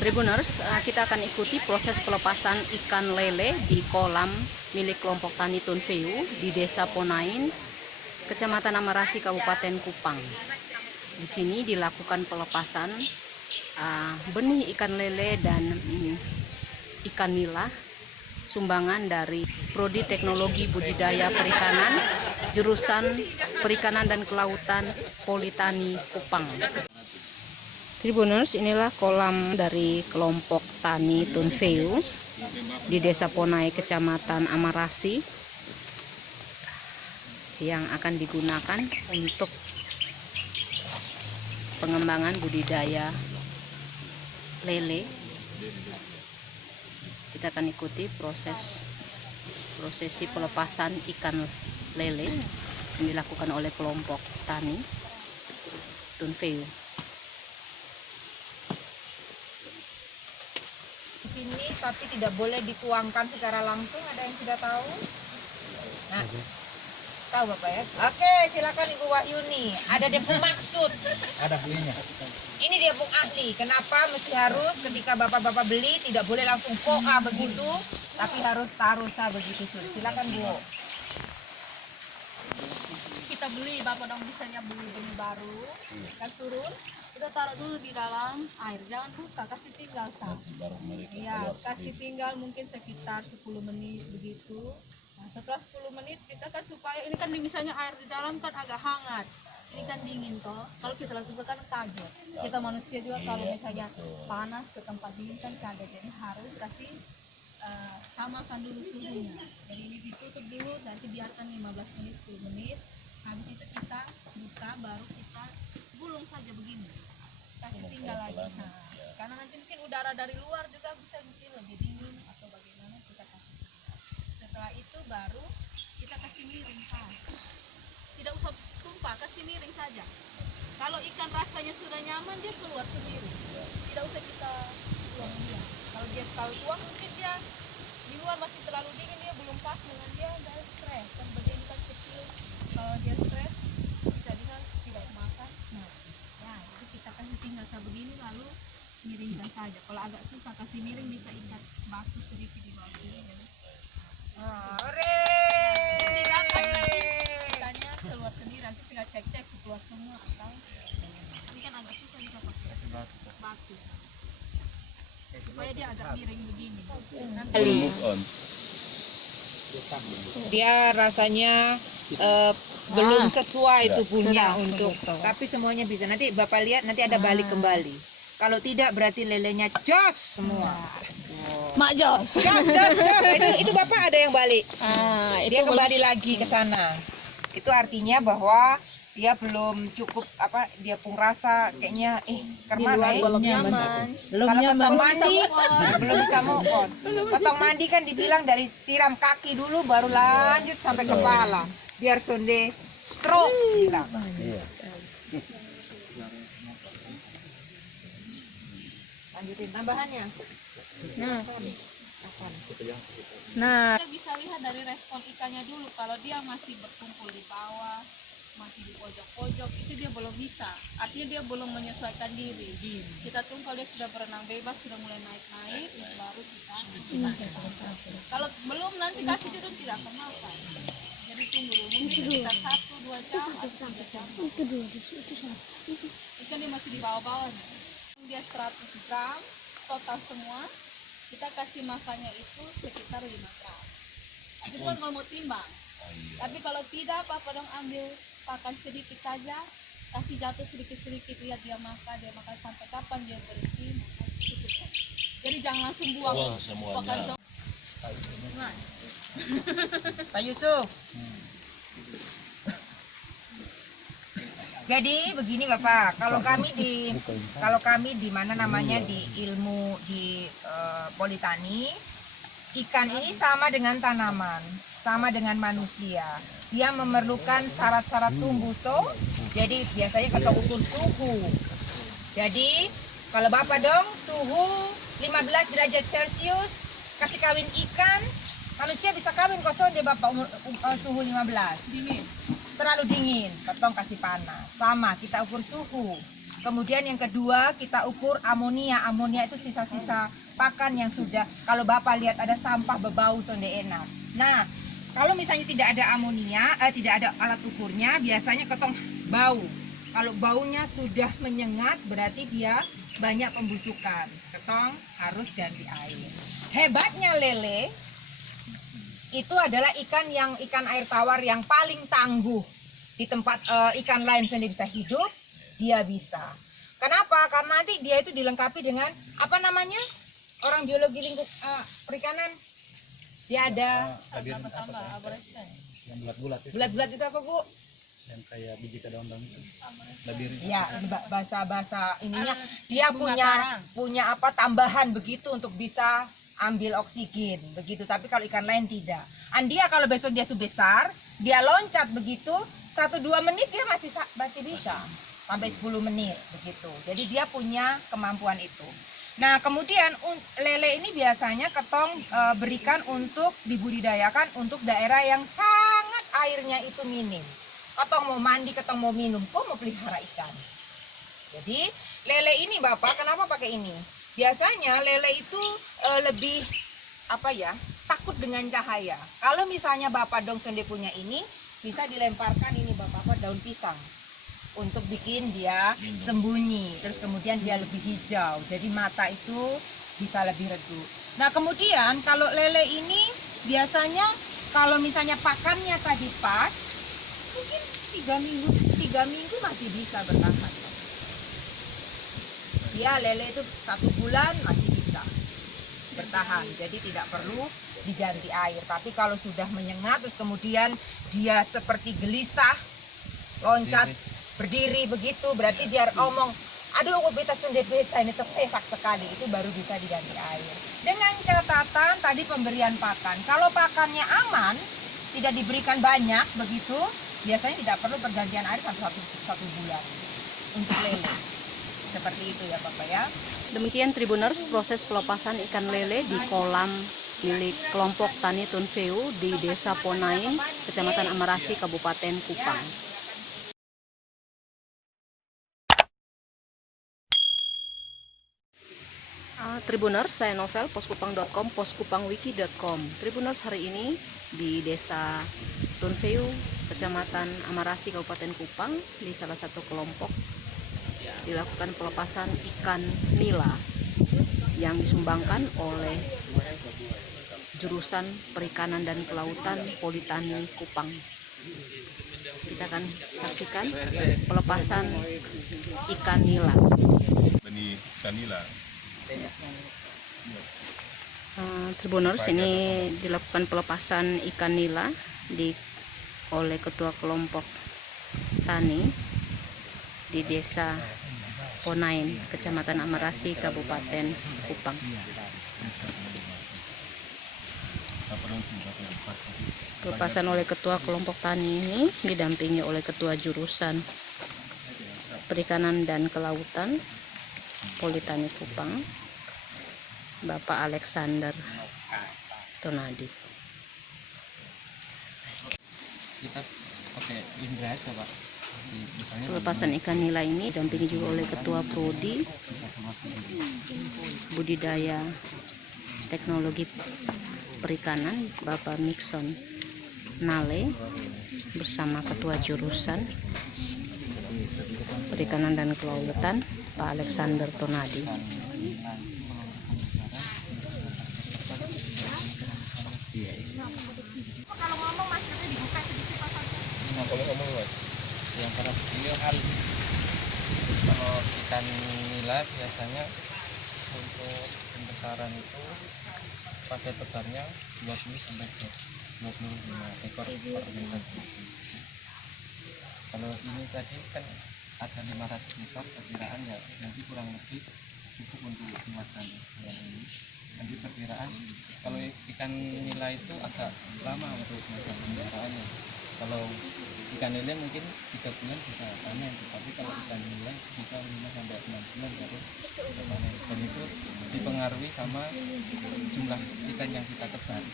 Tribuners, kita akan ikuti proses pelepasan ikan lele di kolam milik kelompok tani Tunfeu di Desa Ponain, Kecamatan Amarasi, Kabupaten Kupang. Di sini dilakukan pelepasan benih ikan lele dan ikan nila, sumbangan dari Prodi Teknologi Budidaya Perikanan, jurusan Perikanan dan Kelautan Politani Kupang. Tribuners, inilah kolam dari kelompok tani Tunfeu di Desa Ponai, Kecamatan Amarasi, yang akan digunakan untuk pengembangan budidaya lele. Kita akan ikuti prosesi pelepasan ikan lele yang dilakukan oleh kelompok tani Tunfeu. Sini tapi tidak boleh dituangkan secara langsung. Ada yang sudah tahu? Nah, tahu Bapak ya? Oke, silakan Ibu Wahyuni. Ada dia maksud. Ada belinya. Ini dia Bung Ahli. Kenapa mesti harus ketika Bapak-bapak beli tidak boleh langsung poa begitu, tapi harus tarusa begitu. Silakan Bu. Kita beli, Bapak dong misalnya beli benih baru, kan turun, kita taruh dulu di dalam air, jangan buka, kasih tinggal iya, kasih tinggal mungkin sekitar 10 menit begitu. Nah, setelah 10 menit kita kan supaya ini kan misalnya air di dalam kan agak hangat, ini kan dingin toh, kalau kita langsung buka kan kaget, kita manusia juga kalau misalnya panas ke tempat dingin kan kaget, jadi harus kasih samakan dulu suhunya. Jadi ini ditutup dulu, nanti biarkan 15 menit 10 menit. Habis itu kita buka, baru kita gulung saja begini, kasih tinggal lagi. Nah, karena nanti mungkin udara dari luar juga bisa mungkin lebih dingin atau bagaimana, kita kasih tinggal. Setelah itu baru kita kasih miring saja, tidak usah tumpah, kasih miring saja. Kalau ikan rasanya sudah nyaman dia keluar sendiri, tidak usah kita tuang dia. Kalau tuang mungkin dia di luar masih terlalu dingin, dia belum pas dengan dia, udah stres kan, bagian ikan kecil. Kalau dia stres bisa tidak makan. Nah, ya jadi kita kasih tinggal sebegini lalu miringkan saja. Kalau agak susah kasih miring bisa ikat batu sedikit di bawah sini. Jadi tinggal ikannya keluar sendiri, nanti tinggal cek keluar semua atau ini kan agak susah bisa pakai batu supaya dia agak miring begini. Nanti Dia rasanya belum sesuai tubuhnya untuk, tapi semuanya bisa. Nanti Bapak lihat, nanti ada balik kembali. Kalau tidak berarti lelenya jos semua. Mak Jos. Jos. Itu Bapak ada yang balik. Dia kembali lagi ke sana. Itu artinya bahwa dia belum cukup dia pun rasa kayaknya karena belum nyaman. Kalau potong mandi belum bisa move on. Potong mandi kan dibilang dari siram kaki dulu baru lanjut sampai kepala. Biar sonde stroke bilang. Lanjutin tambahannya. Nah, kita bisa lihat dari respon ikannya dulu. Kalau dia masih berkumpul di bawah, masih di pojok-pojok, itu dia belum bisa. Artinya dia belum menyesuaikan diri. Kita tunggu kalau dia sudah berenang bebas, sudah mulai naik-naik, baru kita kasih makan. Kalau belum nanti kasih dulu tidak akan makan. Jadi tunggu dulu, mungkin sekitar 1-2 jam atau 3 jam. Ikan dia masih di bawah-bawahnya. Dia 100 gram total semua. Kita kasih makannya itu sekitar 5 gram. Itu kan kalau mau timbang. Tapi kalau tidak, Papa dong ambil pakan sedikit saja, kasih jatuh sedikit-sedikit, lihat dia makan sampai kapan dia berhenti, cukup. Jadi jangan langsung buang semuanya. Pak Yusuf. Jadi begini Bapak, kalau kami di mana namanya di ilmu di Politani, ikan ini sama dengan tanaman, sama dengan manusia. Dia memerlukan syarat-syarat tumbuh toh. Jadi biasanya kita ukur suhu. Jadi kalau Bapak dong suhu 15 derajat Celcius kasih kawin ikan, manusia bisa kawin kosong deh Bapak suhu 15. Dingin. Terlalu dingin, potong kasih panas. Sama kita ukur suhu. Kemudian yang kedua kita ukur amonia. Amonia itu sisa-sisa pakan yang sudah, kalau Bapak lihat ada sampah berbau sonde enak. Nah, kalau misalnya tidak ada amonia, tidak ada alat ukurnya, biasanya ketong bau. Kalau baunya sudah menyengat berarti dia banyak pembusukan. Ketong harus ganti air. Hebatnya lele itu adalah ikan air tawar yang paling tangguh. Di tempat ikan lain sendiri bisa hidup, dia bisa. Kenapa? Karena nanti dia itu dilengkapi dengan apa namanya? Orang biologi lingkup perikanan. Dia ada yang bulat-bulat itu. bulat-bulat itu apa, Bu? Yang kayak biji daun-daun itu. Labir. Ya, bahasa ininya dia punya apa tambahan begitu untuk bisa ambil oksigen begitu. Tapi kalau ikan lain tidak. Dia kalau besok dia besar, dia loncat begitu 1-2 menit dia masih bisa sampai 10 menit begitu. Jadi dia punya kemampuan itu. Nah, kemudian lele ini biasanya ketong berikan untuk dibudidayakan untuk daerah yang sangat airnya itu minim. Ketong mau mandi, ketong mau minum, kok mau pelihara ikan. Jadi lele ini Bapak, kenapa pakai ini? Biasanya lele itu lebih takut dengan cahaya. Kalau misalnya Bapak dong sendiri punya ini, bisa dilemparkan ini Bapak daun pisang untuk bikin dia sembunyi. Terus kemudian dia lebih hijau, jadi mata itu bisa lebih redup. Nah, kemudian kalau lele ini biasanya kalau misalnya pakannya tadi pas, mungkin 3 minggu masih bisa bertahan. Dia lele itu 1 bulan masih bisa bertahan, jadi tidak perlu diganti air. Tapi kalau sudah menyengat terus kemudian dia seperti gelisah, loncat, berdiri begitu, berarti dia omong, aduh aku beta sendiri ini tersesak sekali, itu baru bisa diganti air. Dengan catatan tadi pemberian pakan, kalau pakannya aman, tidak diberikan banyak begitu, biasanya tidak perlu pergantian air sampai satu bulan untuk lele. Seperti itu ya Bapak ya. Demikian Tribuners, proses pelepasan ikan lele di kolam milik kelompok Tani Tunfeu di Desa Ponain, Kecamatan Amarasi, Kabupaten Kupang. Tribuners, saya Novel, poskupang.com, poskupangwiki.com. Tribuners, hari ini di Desa Tunfeu, Kecamatan Amarasi, Kabupaten Kupang, di salah satu kelompok dilakukan pelepasan ikan nila yang disumbangkan oleh jurusan Perikanan dan Kelautan Politani Kupang. Kita akan saksikan pelepasan ikan nila. Benih ikan nila. Tribuners, ini dilakukan pelepasan ikan nila oleh Ketua Kelompok Tani di Desa Ponain, Kecamatan Amarasi, Kabupaten Kupang. Pelepasan oleh Ketua Kelompok Tani ini didampingi oleh Ketua Jurusan Perikanan dan Kelautan Politani Kupang, Bapak Alexander Tonadi. Kita pakai indra aja Pak. Pelepasan ikan nila ini didampingi juga oleh Ketua Prodi Budidaya Teknologi Perikanan, Bapak Nixon Nale, bersama Ketua Jurusan Perikanan dan Kelautan, Pak Alexander Tonadi. Kalau ngomong maskernya dibuka sedikit Pak. Kalau ngomong yang pada video halus. Kalau ikan nila biasanya untuk pembesaran itu pakai tebarnya 20 sampai 25 ekor per meter. Kalau ini tadi kan ada 500 ekor, perkiraan ya nanti kurang lebih cukup untuk muatan yang ini. Nanti perkiraan kalau ikan nila itu agak lama untuk masa pemeliharaannya. Kalau ikan lele mungkin 3 bulan bisa panen, tapi kalau ikan nila bisa 5 sampai 6 bulan baru bisa panen. Dan itu dipengaruhi sama jumlah ikan yang kita tebar.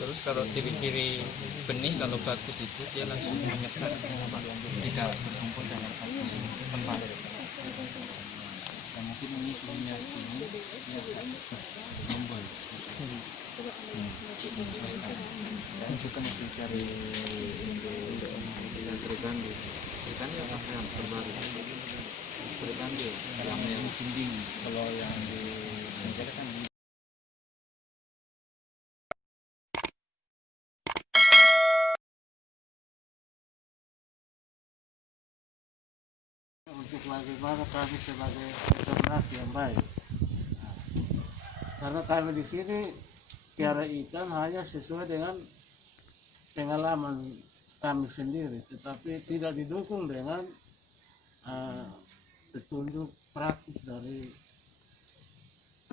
Terus kalau ciri-ciri benih kalau bagus itu dia langsung menyebar jika berkumpul dalam satu tempat. Dan mungkin ini punya ini dia tombol. Dan kita mesti cari yang terganggu. Terganggu apa yang terbaru? Terganggu yang musim dingin. Kalau yang di Mencari kan untuk bagaimana kami sebagai peternak yang baik. Nah, karena kami di sini piara ikan hanya sesuai dengan pengalaman kami sendiri, tetapi tidak didukung dengan petunjuk praktis dari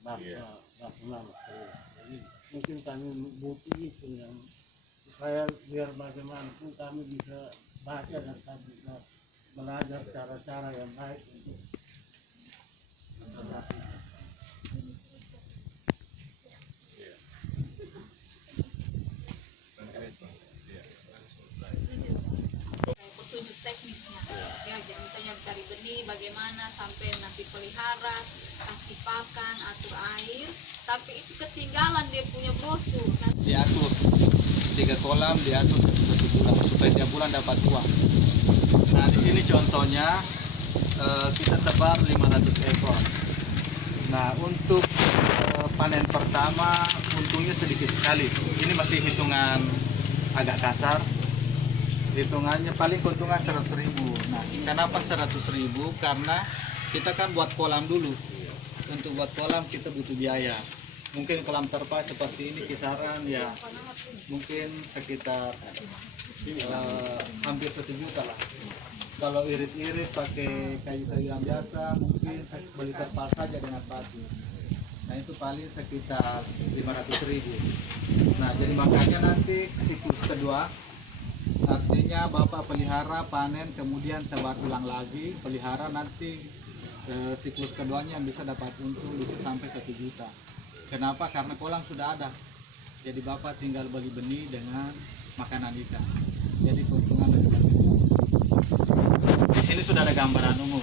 Bapak langsung. Jadi mungkin kami butuh itu yang supaya biar bagaimanapun kami bisa baca dan kami bisa belajar cara-cara yang baik untuk beternak. Kayak petunjuk teknisnya ya, jadi misalnya cari benih bagaimana sampai nanti pelihara, kasih pakan, atur air, tapi itu ketinggalan dia punya brosur. diatur 3 kolam, diatur satu bulan supaya tiap bulan dapat uang. Nah di sini contohnya kita tebar 500 ekor. Nah untuk panen pertama untungnya sedikit sekali. Ini masih hitungan agak kasar. Hitungannya paling keuntungan 100.000. Nah kenapa 100.000? Karena kita kan buat kolam dulu. Untuk buat kolam kita butuh biaya. Mungkin kolam terpal seperti ini kisaran ya mungkin sekitar hampir 1 juta lah. Kalau irit-irit pakai kayu-kayu yang biasa mungkin saya beli terpal saja dengan batu. Nah itu paling sekitar 500.000. Nah jadi makanya nanti siklus kedua artinya Bapak pelihara, panen, kemudian tebar ulang lagi, pelihara, nanti siklus keduanya yang bisa dapat untung bisa sampai 1 juta. Kenapa? Karena kolam sudah ada. Jadi Bapak tinggal beli benih dengan makanan ikan. Jadi keuntungan lebih banyak. Di sini sudah ada gambaran umum.